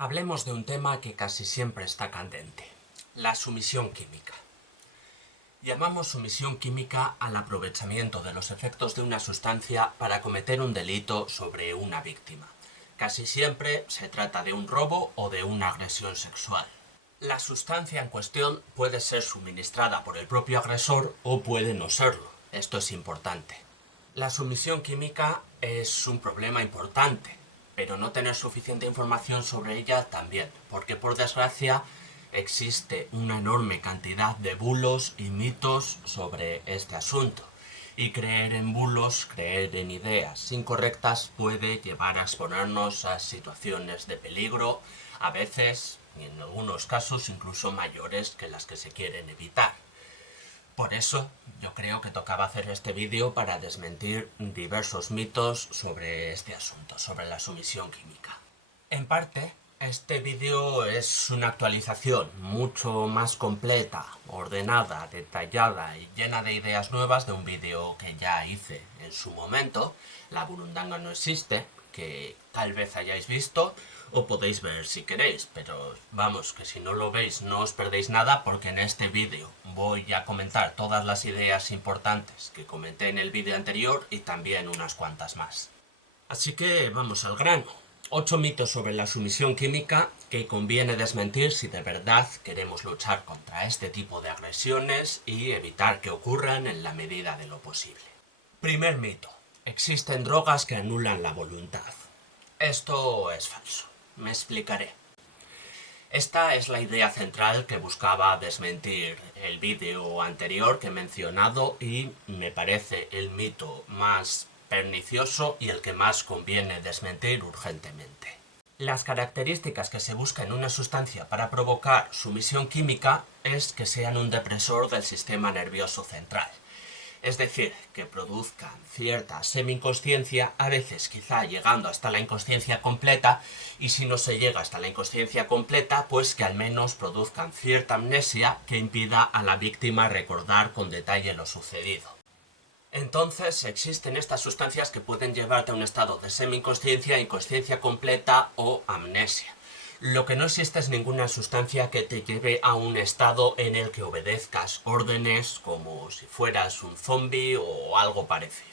Hablemos de un tema que casi siempre está candente, la sumisión química. Llamamos sumisión química al aprovechamiento de los efectos de una sustancia para cometer un delito sobre una víctima. Casi siempre se trata de un robo o de una agresión sexual. La sustancia en cuestión puede ser suministrada por el propio agresor o puede no serlo. Esto es importante. La sumisión química es un problema importante, pero no tener suficiente información sobre ella también, porque por desgracia existe una enorme cantidad de bulos y mitos sobre este asunto. Y creer en bulos, creer en ideas incorrectas puede llevar a exponernos a situaciones de peligro, a veces, y en algunos casos, incluso mayores que las que se quieren evitar. Por eso, yo creo que tocaba hacer este vídeo para desmentir diversos mitos sobre este asunto, sobre la sumisión química. En parte, este vídeo es una actualización mucho más completa, ordenada, detallada y llena de ideas nuevas de un vídeo que ya hice en su momento, La burundanga no existe, que tal vez hayáis visto o podéis ver si queréis, pero vamos, que si no lo veis no os perdéis nada porque en este vídeo voy a comentar todas las ideas importantes que comenté en el vídeo anterior y también unas cuantas más. Así que vamos al grano. 8 mitos sobre la sumisión química que conviene desmentir si de verdad queremos luchar contra este tipo de agresiones y evitar que ocurran en la medida de lo posible. Primer mito. Existen drogas que anulan la voluntad. Esto es falso. Me explicaré. Esta es la idea central que buscaba desmentir el vídeo anterior que he mencionado y me parece el mito más pernicioso y el que más conviene desmentir urgentemente. Las características que se busca en una sustancia para provocar sumisión química es que sean un depresor del sistema nervioso central. Es decir, que produzcan cierta semi-inconsciencia, a veces quizá llegando hasta la inconsciencia completa, y si no se llega hasta la inconsciencia completa, pues que al menos produzcan cierta amnesia que impida a la víctima recordar con detalle lo sucedido. Entonces existen estas sustancias que pueden llevarte a un estado de semi-inconsciencia, inconsciencia completa o amnesia. Lo que no existe es ninguna sustancia que te lleve a un estado en el que obedezcas órdenes como si fueras un zombie o algo parecido.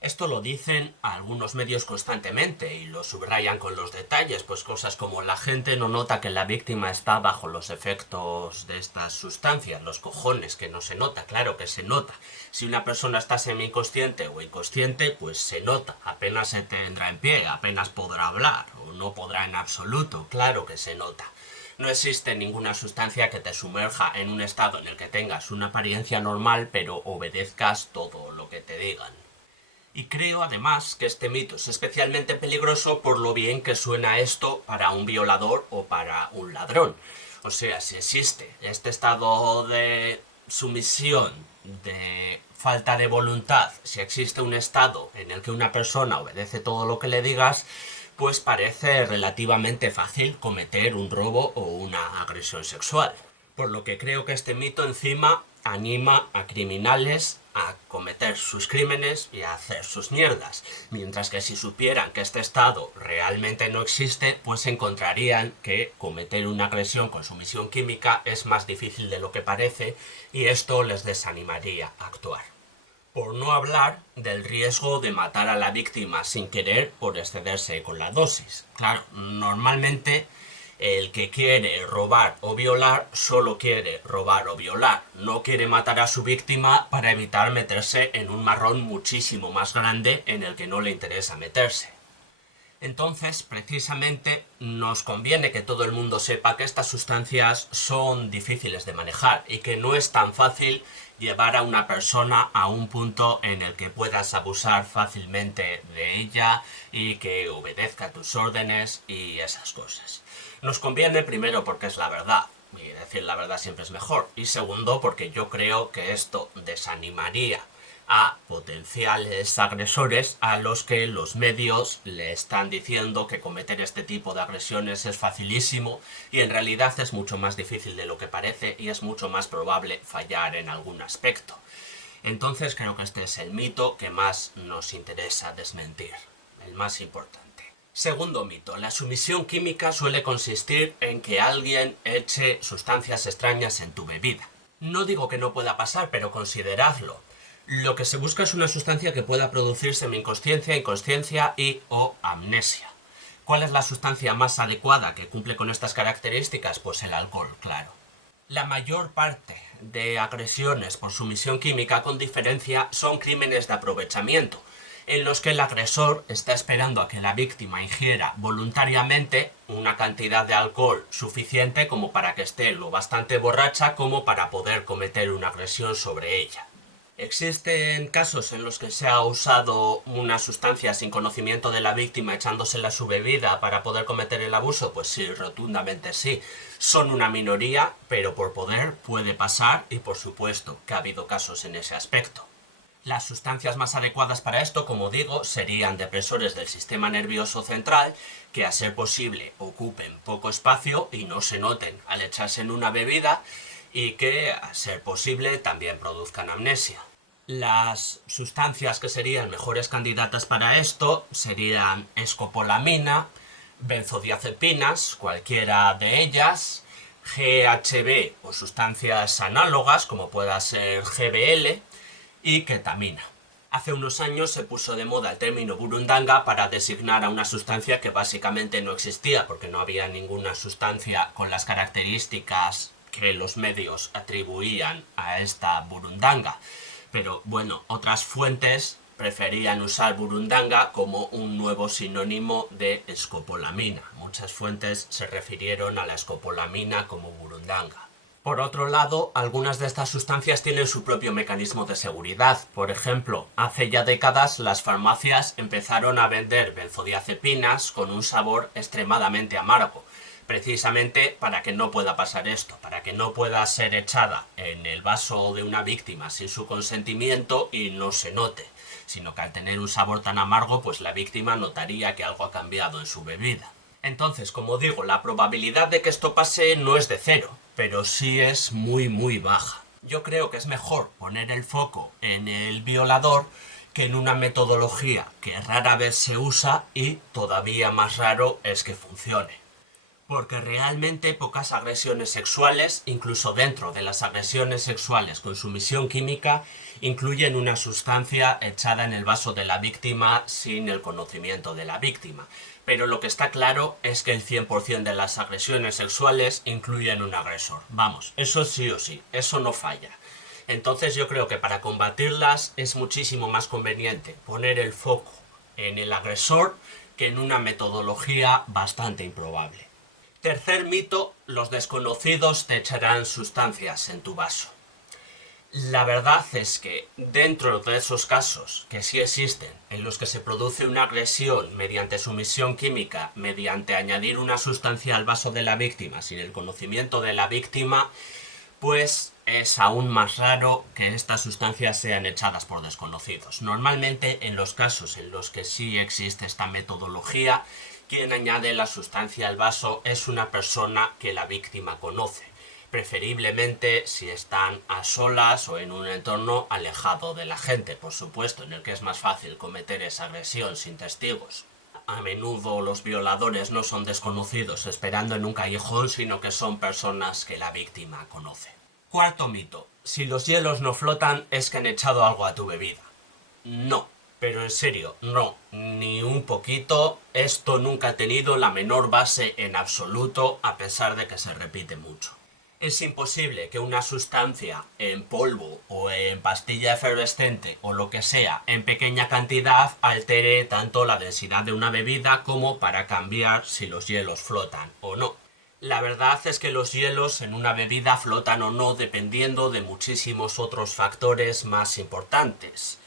Esto lo dicen algunos medios constantemente y lo subrayan con los detalles, pues cosas como la gente no nota que la víctima está bajo los efectos de estas sustancias, los cojones, que no se nota, claro que se nota. Si una persona está semi-inconsciente o inconsciente, pues se nota, apenas se tendrá en pie, apenas podrá hablar o no podrá en absoluto, claro que se nota. No existe ninguna sustancia que te sumerja en un estado en el que tengas una apariencia normal pero obedezcas todo lo que te digan. Y creo además que este mito es especialmente peligroso por lo bien que suena esto para un violador o para un ladrón. O sea, si existe este estado de sumisión, de falta de voluntad, si existe un estado en el que una persona obedece todo lo que le digas, pues parece relativamente fácil cometer un robo o una agresión sexual. Por lo que creo que este mito encima anima a criminales a cometer sus crímenes y a hacer sus mierdas, mientras que si supieran que este estado realmente no existe, pues encontrarían que cometer una agresión con sumisión química es más difícil de lo que parece y esto les desanimaría a actuar. Por no hablar del riesgo de matar a la víctima sin querer por excederse con la dosis. Claro, normalmente el que quiere robar o violar solo quiere robar o violar. No quiere matar a su víctima para evitar meterse en un marrón muchísimo más grande en el que no le interesa meterse. Entonces, precisamente, nos conviene que todo el mundo sepa que estas sustancias son difíciles de manejar y que no es tan fácil llevar a una persona a un punto en el que puedas abusar fácilmente de ella y que obedezca tus órdenes y esas cosas. Nos conviene primero porque es la verdad, y decir la verdad siempre es mejor, y segundo porque yo creo que esto desanimaría a potenciales agresores a los que los medios le están diciendo que cometer este tipo de agresiones es facilísimo y en realidad es mucho más difícil de lo que parece y es mucho más probable fallar en algún aspecto. Entonces creo que este es el mito que más nos interesa desmentir, el más importante. Segundo mito, la sumisión química suele consistir en que alguien eche sustancias extrañas en tu bebida. No digo que no pueda pasar, pero consideradlo. Lo que se busca es una sustancia que pueda producir semi-inconsciencia, inconsciencia y o amnesia. ¿Cuál es la sustancia más adecuada que cumple con estas características? Pues el alcohol, claro. La mayor parte de agresiones por sumisión química, con diferencia, son crímenes de aprovechamiento, en los que el agresor está esperando a que la víctima ingiera voluntariamente una cantidad de alcohol suficiente como para que esté lo bastante borracha como para poder cometer una agresión sobre ella. ¿Existen casos en los que se ha usado una sustancia sin conocimiento de la víctima echándosela a su bebida para poder cometer el abuso? Pues sí, rotundamente sí. Son una minoría, pero por poder puede pasar y por supuesto que ha habido casos en ese aspecto. Las sustancias más adecuadas para esto, como digo, serían depresores del sistema nervioso central que a ser posible ocupen poco espacio y no se noten al echarse en una bebida y que a ser posible también produzcan amnesia. Las sustancias que serían mejores candidatas para esto serían escopolamina, benzodiazepinas, cualquiera de ellas, GHB o sustancias análogas como pueda ser GBL y ketamina. Hace unos años se puso de moda el término burundanga para designar a una sustancia que básicamente no existía porque no había ninguna sustancia con las características que los medios atribuían a esta burundanga. Pero bueno, otras fuentes preferían usar burundanga como un nuevo sinónimo de escopolamina. Muchas fuentes se refirieron a la escopolamina como burundanga. Por otro lado, algunas de estas sustancias tienen su propio mecanismo de seguridad. Por ejemplo, hace ya décadas las farmacias empezaron a vender benzodiazepinas con un sabor extremadamente amargo, precisamente para que no pueda pasar esto, para que no pueda ser echada en el vaso de una víctima sin su consentimiento y no se note, sino que al tener un sabor tan amargo, pues la víctima notaría que algo ha cambiado en su bebida. Entonces, como digo, la probabilidad de que esto pase no es de cero, pero sí es muy baja. Yo creo que es mejor poner el foco en el violador que en una metodología que rara vez se usa y todavía más raro es que funcione. Porque realmente pocas agresiones sexuales, incluso dentro de las agresiones sexuales con sumisión química, incluyen una sustancia echada en el vaso de la víctima sin el conocimiento de la víctima. Pero lo que está claro es que el 100% de las agresiones sexuales incluyen un agresor. Vamos, eso sí o sí, eso no falla. Entonces yo creo que para combatirlas es muchísimo más conveniente poner el foco en el agresor que en una metodología bastante improbable. Tercer mito, los desconocidos te echarán sustancias en tu vaso. La verdad es que dentro de esos casos, que sí existen, en los que se produce una agresión mediante sumisión química, mediante añadir una sustancia al vaso de la víctima sin el conocimiento de la víctima, pues es aún más raro que estas sustancias sean echadas por desconocidos. Normalmente, en los casos en los que sí existe esta metodología, quien añade la sustancia al vaso es una persona que la víctima conoce, preferiblemente si están a solas o en un entorno alejado de la gente, por supuesto, en el que es más fácil cometer esa agresión sin testigos. A menudo los violadores no son desconocidos esperando en un callejón, sino que son personas que la víctima conoce. Cuarto mito. Si los hielos no flotan es que han echado algo a tu bebida. No, pero en serio, no, ni un poquito. Esto nunca ha tenido la menor base en absoluto, a pesar de que se repite mucho. Es imposible que una sustancia en polvo o en pastilla efervescente o lo que sea en pequeña cantidad altere tanto la densidad de una bebida como para cambiar si los hielos flotan o no. La verdad es que los hielos en una bebida flotan o no dependiendo de muchísimos otros factores más importantes,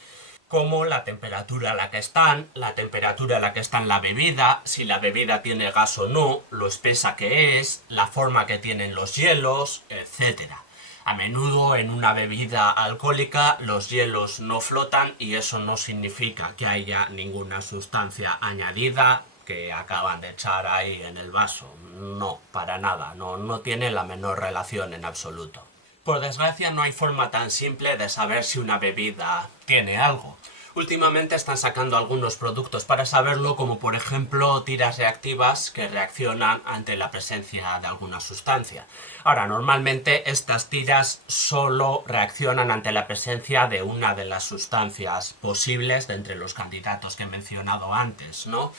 como la temperatura a la que están, la temperatura a la que está en la bebida, si la bebida tiene gas o no, lo espesa que es, la forma que tienen los hielos, etc. A menudo en una bebida alcohólica los hielos no flotan y eso no significa que haya ninguna sustancia añadida que acaban de echar ahí en el vaso. No, para nada, no tiene la menor relación en absoluto. Por desgracia no hay forma tan simple de saber si una bebida tiene algo. Últimamente están sacando algunos productos para saberlo, como por ejemplo tiras reactivas que reaccionan ante la presencia de alguna sustancia. Ahora, normalmente estas tiras solo reaccionan ante la presencia de una de las sustancias posibles de entre los candidatos que he mencionado antes, ¿no?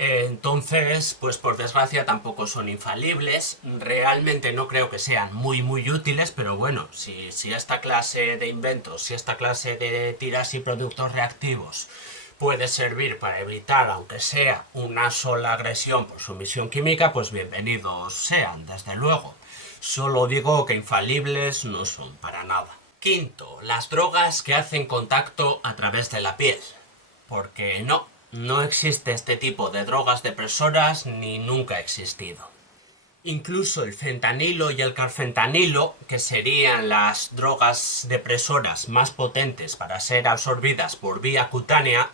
Entonces, pues por desgracia tampoco son infalibles. Realmente no creo que sean muy útiles, pero bueno, si esta clase de inventos, si esta clase de tiras y productos reactivos puede servir para evitar, aunque sea una sola agresión por sumisión química, pues bienvenidos sean, desde luego. Solo digo que infalibles no son para nada. Quinto, las drogas que hacen contacto a través de la piel. Porque no existe este tipo de drogas depresoras ni nunca ha existido. Incluso el fentanilo y el carfentanilo, que serían las drogas depresoras más potentes para ser absorbidas por vía cutánea,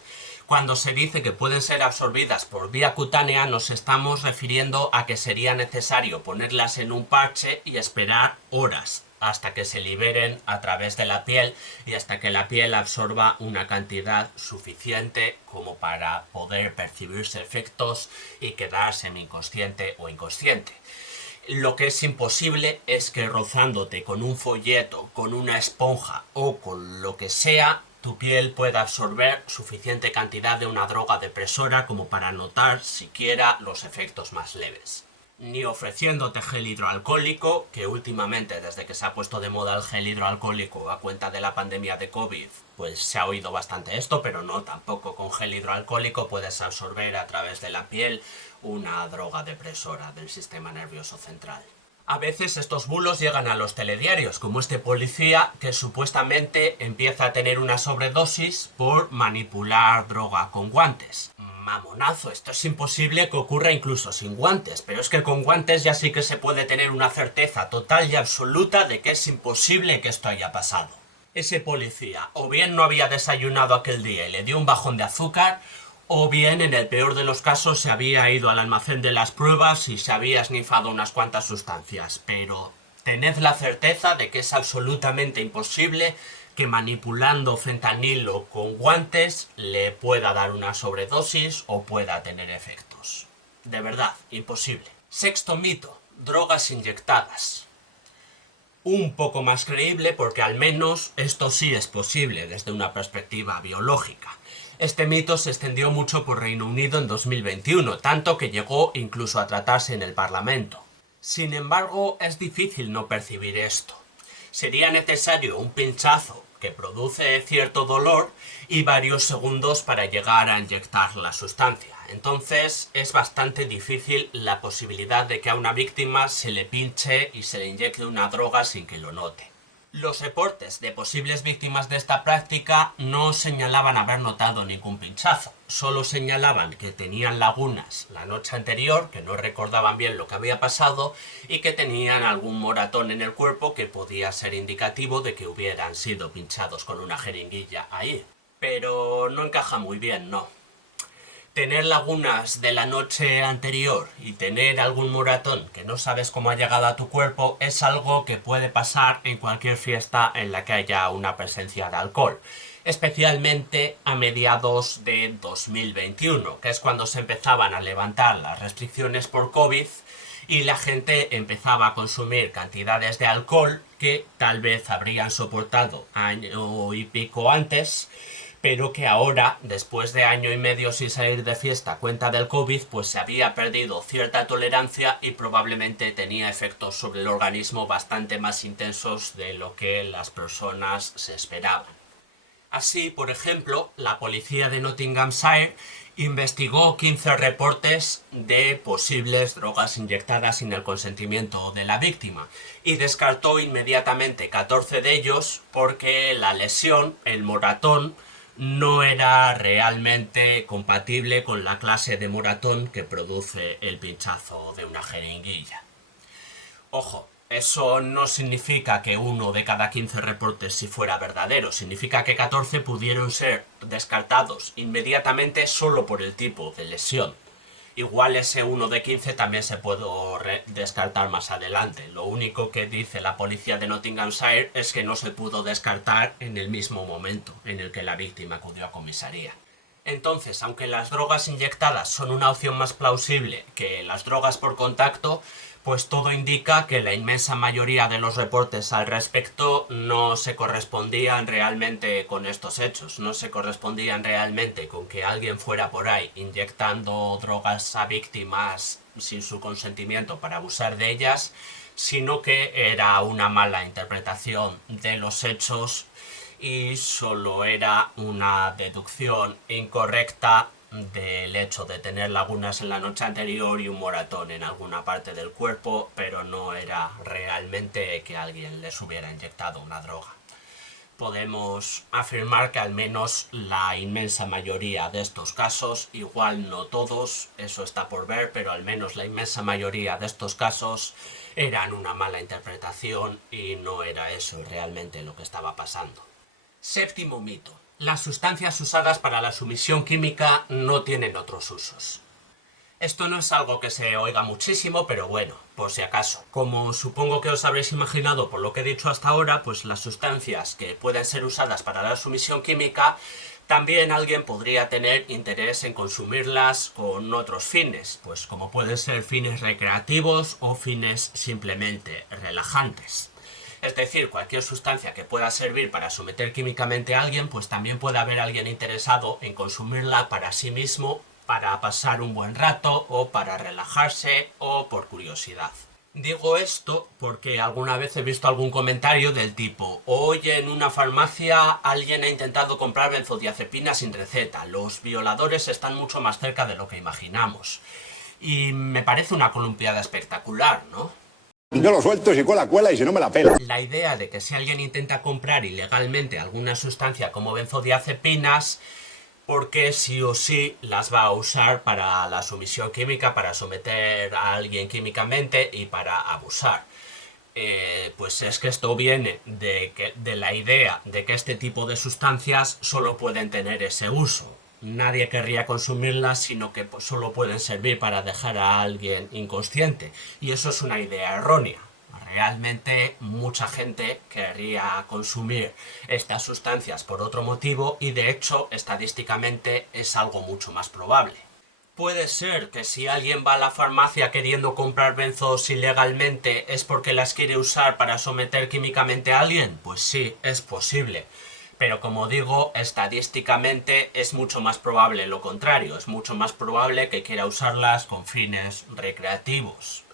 cuando se dice que pueden ser absorbidas por vía cutánea nos estamos refiriendo a que sería necesario ponerlas en un parche y esperar horas hasta que se liberen a través de la piel y hasta que la piel absorba una cantidad suficiente como para poder percibirse efectos y quedar semi-inconsciente o inconsciente. Lo que es imposible es que rozándote con un folleto, con una esponja o con lo que sea, tu piel pueda absorber suficiente cantidad de una droga depresora como para notar siquiera los efectos más leves. Ni ofreciéndote gel hidroalcohólico, que últimamente desde que se ha puesto de moda el gel hidroalcohólico a cuenta de la pandemia de COVID, pues se ha oído bastante esto, pero no, tampoco con gel hidroalcohólico puedes absorber a través de la piel una droga depresora del sistema nervioso central. A veces estos bulos llegan a los telediarios, como este policía que supuestamente empieza a tener una sobredosis por manipular droga con guantes. Mamonazo, esto es imposible que ocurra incluso sin guantes, pero es que con guantes ya sí que se puede tener una certeza total y absoluta de que es imposible que esto haya pasado. Ese policía o bien no había desayunado aquel día y le dio un bajón de azúcar, o bien, en el peor de los casos, se había ido al almacén de las pruebas y se había esnifado unas cuantas sustancias. Pero tened la certeza de que es absolutamente imposible que manipulando fentanilo con guantes le pueda dar una sobredosis o pueda tener efectos. De verdad, imposible. Sexto mito, drogas inyectadas. Un poco más creíble porque al menos esto sí es posible desde una perspectiva biológica. Este mito se extendió mucho por Reino Unido en 2021, tanto que llegó incluso a tratarse en el Parlamento. Sin embargo, es difícil no percibir esto. Sería necesario un pinchazo que produce cierto dolor y varios segundos para llegar a inyectar la sustancia. Entonces es bastante difícil la posibilidad de que a una víctima se le pinche y se le inyecte una droga sin que lo note. Los reportes de posibles víctimas de esta práctica no señalaban haber notado ningún pinchazo, solo señalaban que tenían lagunas la noche anterior, que no recordaban bien lo que había pasado y que tenían algún moratón en el cuerpo que podía ser indicativo de que hubieran sido pinchados con una jeringuilla ahí. Pero no encaja muy bien, ¿no? Tener lagunas de la noche anterior y tener algún moratón que no sabes cómo ha llegado a tu cuerpo es algo que puede pasar en cualquier fiesta en la que haya una presencia de alcohol, especialmente a mediados de 2021, que es cuando se empezaban a levantar las restricciones por COVID y la gente empezaba a consumir cantidades de alcohol que tal vez habrían soportado año y pico antes, pero que ahora, después de año y medio sin salir de fiesta a cuenta del COVID, pues se había perdido cierta tolerancia y probablemente tenía efectos sobre el organismo bastante más intensos de lo que las personas se esperaban. Así, por ejemplo, la policía de Nottinghamshire investigó 15 reportes de posibles drogas inyectadas sin el consentimiento de la víctima y descartó inmediatamente 14 de ellos porque la lesión, el moratón, no era realmente compatible con la clase de moratón que produce el pinchazo de una jeringuilla. Ojo, eso no significa que uno de cada 15 reportes sí fuera verdadero, significa que 14 pudieron ser descartados inmediatamente solo por el tipo de lesión. Igual ese 1 de 15 también se puede descartar más adelante. Lo único que dice la policía de Nottinghamshire es que no se pudo descartar en el mismo momento en el que la víctima acudió a comisaría. Entonces, aunque las drogas inyectadas son una opción más plausible que las drogas por contacto, pues todo indica que la inmensa mayoría de los reportes al respecto no se correspondían realmente con estos hechos, no se correspondían realmente con que alguien fuera por ahí inyectando drogas a víctimas sin su consentimiento para abusar de ellas, sino que era una mala interpretación de los hechos y solo era una deducción incorrecta del hecho de tener lagunas en la noche anterior y un moratón en alguna parte del cuerpo, pero no era realmente que alguien les hubiera inyectado una droga. Podemos afirmar que al menos la inmensa mayoría de estos casos, igual no todos, eso está por ver, pero al menos la inmensa mayoría de estos casos eran una mala interpretación y no era eso realmente lo que estaba pasando. Séptimo mito. Las sustancias usadas para la sumisión química no tienen otros usos. Esto no es algo que se oiga muchísimo, pero bueno, por si acaso. Como supongo que os habréis imaginado por lo que he dicho hasta ahora, pues las sustancias que pueden ser usadas para la sumisión química, también alguien podría tener interés en consumirlas con otros fines, pues como pueden ser fines recreativos o fines simplemente relajantes. Es decir, cualquier sustancia que pueda servir para someter químicamente a alguien, pues también puede haber alguien interesado en consumirla para sí mismo, para pasar un buen rato, o para relajarse, o por curiosidad. Digo esto porque alguna vez he visto algún comentario del tipo: hoy en una farmacia alguien ha intentado comprar benzodiazepina sin receta, los violadores están mucho más cerca de lo que imaginamos. Y me parece una columpiada espectacular, ¿no? Yo lo suelto, si cuela y si no me la pela. La idea de que si alguien intenta comprar ilegalmente alguna sustancia como benzodiazepinas, porque sí o sí las va a usar para la sumisión química, para someter a alguien químicamente y para abusar. Pues es que esto viene de la idea de que este tipo de sustancias solo pueden tener ese uso. Nadie querría consumirlas, sino que pues, solo pueden servir para dejar a alguien inconsciente. Y eso es una idea errónea. Realmente mucha gente querría consumir estas sustancias por otro motivo y de hecho estadísticamente es algo mucho más probable. Puede ser que si alguien va a la farmacia queriendo comprar benzos ilegalmente es porque las quiere usar para someter químicamente a alguien. Pues sí, es posible. Pero como digo, estadísticamente es mucho más probable lo contrario. Es mucho más probable que quiera usarlas con fines recreativos.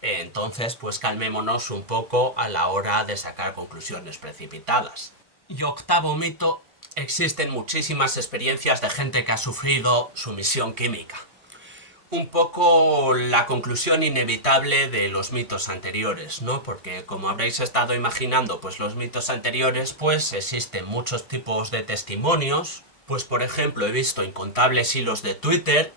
Entonces, pues calmémonos un poco a la hora de sacar conclusiones precipitadas. Y octavo mito. Existen muchísimas experiencias de gente que ha sufrido sumisión química. Un poco la conclusión inevitable de los mitos anteriores, ¿no? Porque como habréis estado imaginando, pues los mitos anteriores, pues existen muchos tipos de testimonios. Pues por ejemplo he visto incontables hilos de Twitter,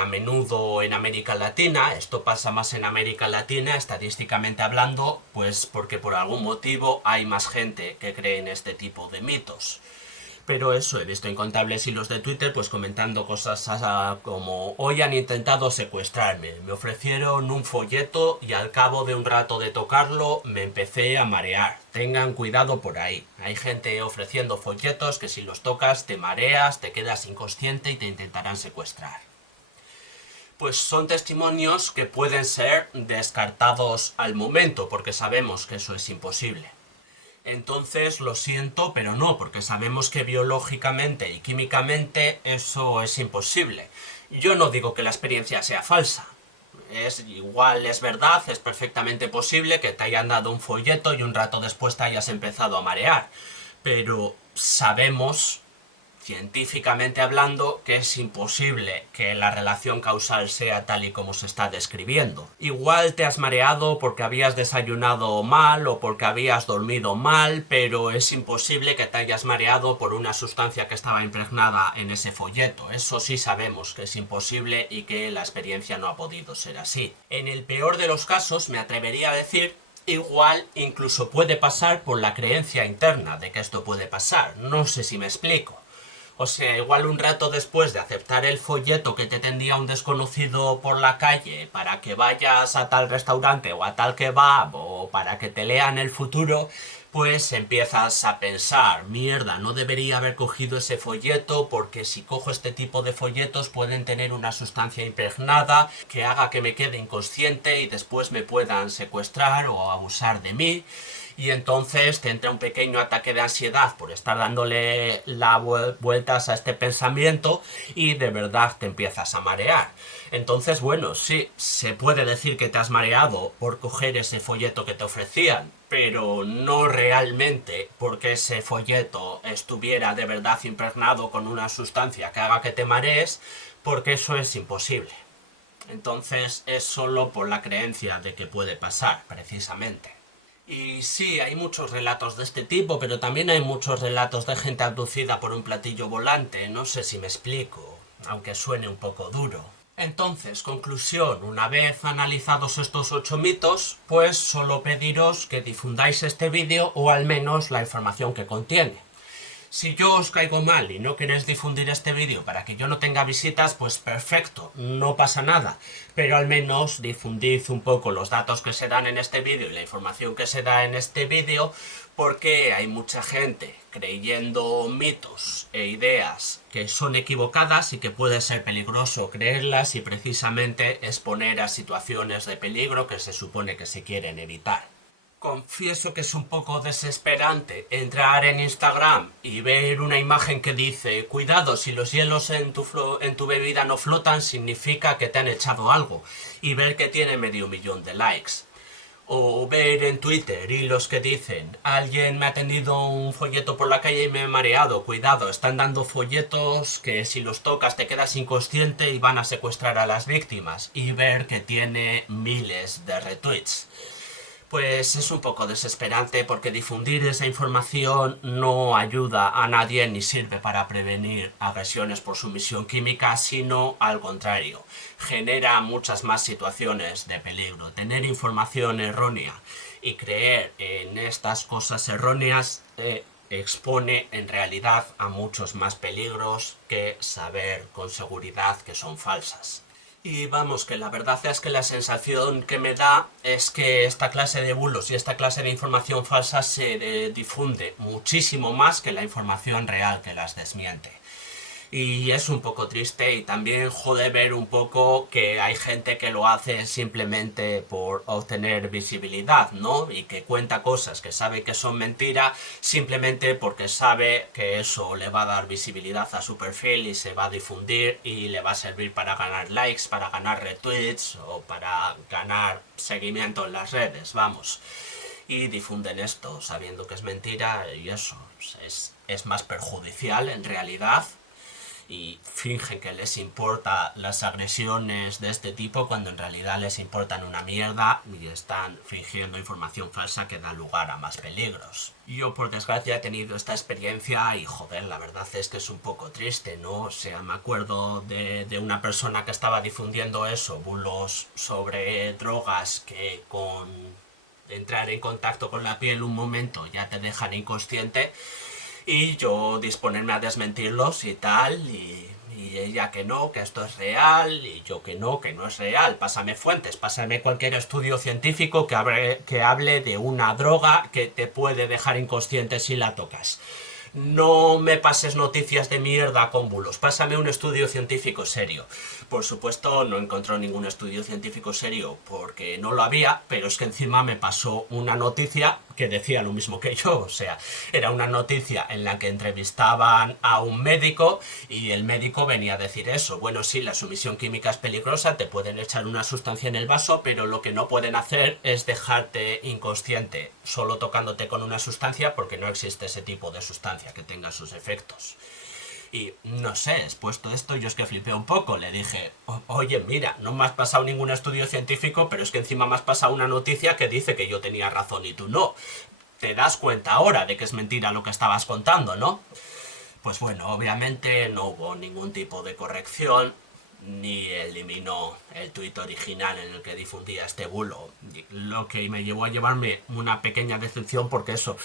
a menudo en América Latina. Esto pasa más en América Latina, estadísticamente hablando, pues porque por algún motivo hay más gente que cree en este tipo de mitos. Pero eso, he visto incontables hilos de Twitter pues comentando cosas como: hoy han intentado secuestrarme, me ofrecieron un folleto y al cabo de un rato de tocarlo me empecé a marear. Tengan cuidado por ahí. Hay gente ofreciendo folletos que si los tocas te mareas, te quedas inconsciente y te intentarán secuestrar. Pues son testimonios que pueden ser descartados al momento porque sabemos que eso es imposible. Entonces lo siento, pero no, porque sabemos que biológicamente y químicamente eso es imposible. Yo no digo que la experiencia sea falsa. Igual es verdad, es perfectamente posible que te hayan dado un folleto y un rato después te hayas empezado a marear. Pero sabemos, científicamente hablando, que es imposible que la relación causal sea tal y como se está describiendo. Igual te has mareado porque habías desayunado mal o porque habías dormido mal, pero es imposible que te hayas mareado por una sustancia que estaba impregnada en ese folleto. Eso sí sabemos que es imposible y que la experiencia no ha podido ser así. En el peor de los casos, me atrevería a decir, igual incluso puede pasar por la creencia interna de que esto puede pasar. No sé si me explico. O sea, igual un rato después de aceptar el folleto que te tendía un desconocido por la calle para que vayas a tal restaurante o a tal kebab o para que te lean el futuro, pues empiezas a pensar, mierda, no debería haber cogido ese folleto porque si cojo este tipo de folletos pueden tener una sustancia impregnada que haga que me quede inconsciente y después me puedan secuestrar o abusar de mí. Y entonces te entra un pequeño ataque de ansiedad por estar dándole las vueltas a este pensamiento y de verdad te empiezas a marear. Entonces, bueno, sí, se puede decir que te has mareado por coger ese folleto que te ofrecían, pero no realmente porque ese folleto estuviera de verdad impregnado con una sustancia que haga que te marees, porque eso es imposible. Entonces es solo por la creencia de que puede pasar, precisamente. Y sí, hay muchos relatos de este tipo, pero también hay muchos relatos de gente abducida por un platillo volante, no sé si me explico, aunque suene un poco duro. Entonces, conclusión, una vez analizados estos 8 mitos, pues solo pediros que difundáis este vídeo o al menos la información que contiene. Si yo os caigo mal y no queréis difundir este vídeo para que yo no tenga visitas, pues perfecto, no pasa nada. Pero al menos difundid un poco los datos que se dan en este vídeo y la información que se da en este vídeo, porque hay mucha gente creyendo mitos e ideas que son equivocadas y que puede ser peligroso creerlas y precisamente exponer a situaciones de peligro que se supone que se quieren evitar. Confieso que es un poco desesperante entrar en Instagram y ver una imagen que dice cuidado, si los hielos en tu bebida no flotan significa que te han echado algo, y ver que tiene medio millón de likes. O ver en Twitter hilos que dicen alguien me ha tendido un folleto por la calle y me he mareado, cuidado, están dando folletos que si los tocas te quedas inconsciente y van a secuestrar a las víctimas, y ver que tiene miles de retweets. Pues es un poco desesperante porque difundir esa información no ayuda a nadie ni sirve para prevenir agresiones por sumisión química, sino al contrario, genera muchas más situaciones de peligro. Tener información errónea y creer en estas cosas erróneas expone en realidad a muchos más peligros que saber con seguridad que son falsas. Y vamos, que la verdad es que la sensación que me da es que esta clase de bulos y esta clase de información falsa se difunde muchísimo más que la información real que las desmiente. Y es un poco triste y también jode ver un poco que hay gente que lo hace simplemente por obtener visibilidad, ¿no? Y que cuenta cosas que sabe que son mentira simplemente porque sabe que eso le va a dar visibilidad a su perfil y se va a difundir y le va a servir para ganar likes, para ganar retweets o para ganar seguimiento en las redes, vamos. Y difunden esto sabiendo que es mentira y eso es más perjudicial en realidad, y fingen que les importa las agresiones de este tipo cuando en realidad les importan una mierda y están fingiendo información falsa que da lugar a más peligros. Yo por desgracia he tenido esta experiencia y joder, la verdad es que es un poco triste, ¿no? O sea, me acuerdo de una persona que estaba difundiendo eso, bulos sobre drogas que con entrar en contacto con la piel un momento ya te dejan inconsciente, y yo disponerme a desmentirlos y tal, y ella que no, que esto es real, y yo que no es real. Pásame fuentes, pásame cualquier estudio científico que hable de una droga que te puede dejar inconsciente si la tocas. No me pases noticias de mierda con bulos, pásame un estudio científico serio. Por supuesto no encontró ningún estudio científico serio porque no lo había, pero es que encima me pasó una noticia que decía lo mismo que yo. O sea, era una noticia en la que entrevistaban a un médico y el médico venía a decir eso. Bueno, sí, la sumisión química es peligrosa, te pueden echar una sustancia en el vaso, pero lo que no pueden hacer es dejarte inconsciente solo tocándote con una sustancia, porque no existe ese tipo de sustancia que tenga sus efectos. Y no sé, expuesto esto, yo es que flipé un poco. Le dije, oye, mira, no me has pasado ningún estudio científico, pero es que encima me has pasado una noticia que dice que yo tenía razón y tú no. Te das cuenta ahora de que es mentira lo que estabas contando, ¿no? Pues bueno, obviamente no hubo ningún tipo de corrección. ni eliminó el tuit original en el que difundía este bulo, lo que me llevó a llevarme una pequeña decepción porque eso,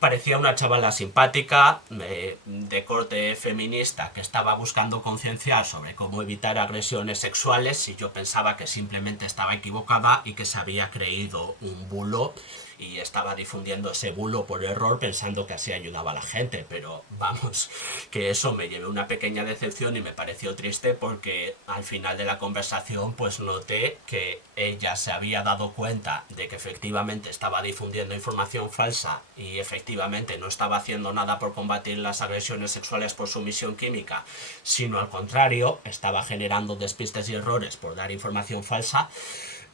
parecía una chavala simpática, de corte feminista, que estaba buscando concienciar sobre cómo evitar agresiones sexuales, y yo pensaba que simplemente estaba equivocada y que se había creído un bulo y estaba difundiendo ese bulo por error pensando que así ayudaba a la gente, pero vamos, que eso me llevé una pequeña decepción y me pareció triste porque al final de la conversación pues noté que ella se había dado cuenta de que efectivamente estaba difundiendo información falsa y efectivamente no estaba haciendo nada por combatir las agresiones sexuales por sumisión química, sino al contrario, estaba generando despistes y errores por dar información falsa,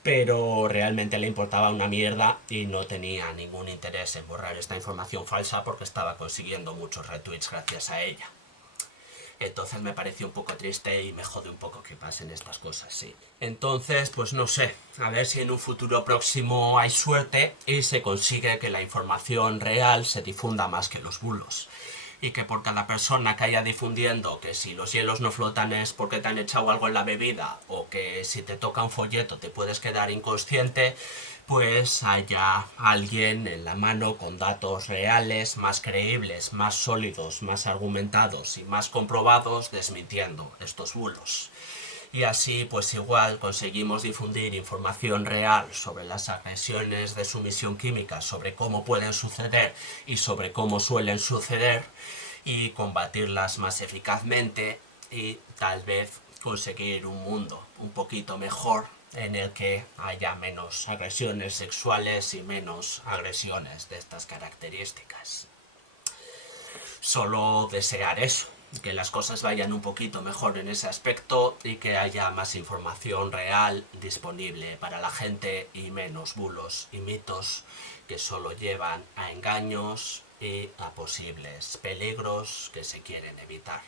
pero realmente le importaba una mierda y no tenía ningún interés en borrar esta información falsa porque estaba consiguiendo muchos retweets gracias a ella. Entonces me pareció un poco triste y me jode un poco que pasen estas cosas, sí. Entonces, pues no sé, a ver si en un futuro próximo hay suerte y se consigue que la información real se difunda más que los bulos. Y que por cada persona que haya difundiendo que si los hielos no flotan es porque te han echado algo en la bebida, o que si te toca un folleto te puedes quedar inconsciente, pues haya alguien en la mano con datos reales, más creíbles, más sólidos, más argumentados y más comprobados desmintiendo estos bulos. Y así pues igual conseguimos difundir información real sobre las agresiones de sumisión química, sobre cómo pueden suceder y sobre cómo suelen suceder, y combatirlas más eficazmente y tal vez conseguir un mundo un poquito mejor en el que haya menos agresiones sexuales y menos agresiones de estas características. Solo desear eso, que las cosas vayan un poquito mejor en ese aspecto y que haya más información real disponible para la gente y menos bulos y mitos que solo llevan a engaños y a posibles peligros que se quieren evitar.